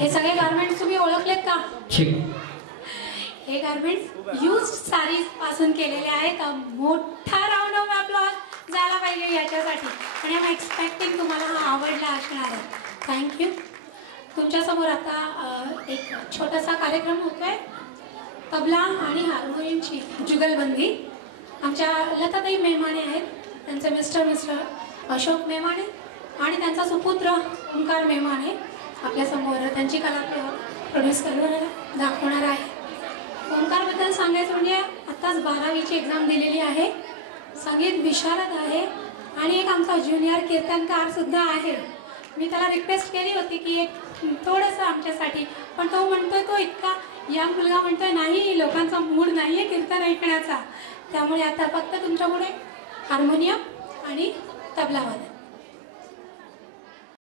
हे सगळे गारमेंट्स तुम्ही ओळखलेत का? हे गारमेंट्स यूज साडीज पासून केलेले आहेत. मोठा राऊंड ऑफ अप्लॉज झाला पाहिजे याच्यासाठी. आणि आय एम एक्सपेक्टिंग तुम्हाला हा आवडला असणार आहे. थँक्यू. तुमच्यासमोर आता एक छोटासा कार्यक्रम होतोय. तबला आणि हार्मोनियमची जुगलबंदी. आमच्या लताताई मेमाणे आहेत. त्यांचे मिस्टर अशोक मेमाणे आणि त्यांचा सुपुत्र ओंकार मेमाणे आपल्यासमोर त्यांची कला प्रोड्यूस दाखवणार आहे. ओंकारबद्दल सांगायचं म्हणजे आत्ताच 12वीची एक्झाम दिलेली आहे. संगीत विशारद आहे आणि एक आमचा ज्युनियर कीर्तनकार सुद्धा आहे. मी त्याला रिक्वेस्ट केली होती की एक थोडंसं आमच्यासाठी, पण तो म्हणतोय, तो इतका या मुलगा म्हणतोय नाही, लोकांचा मूड नाही आहे कीर्तन ऐकण्याचा. त्यामुळे आता फक्त तुमच्यापुढे हार्मोनियम आणि तबलावादन.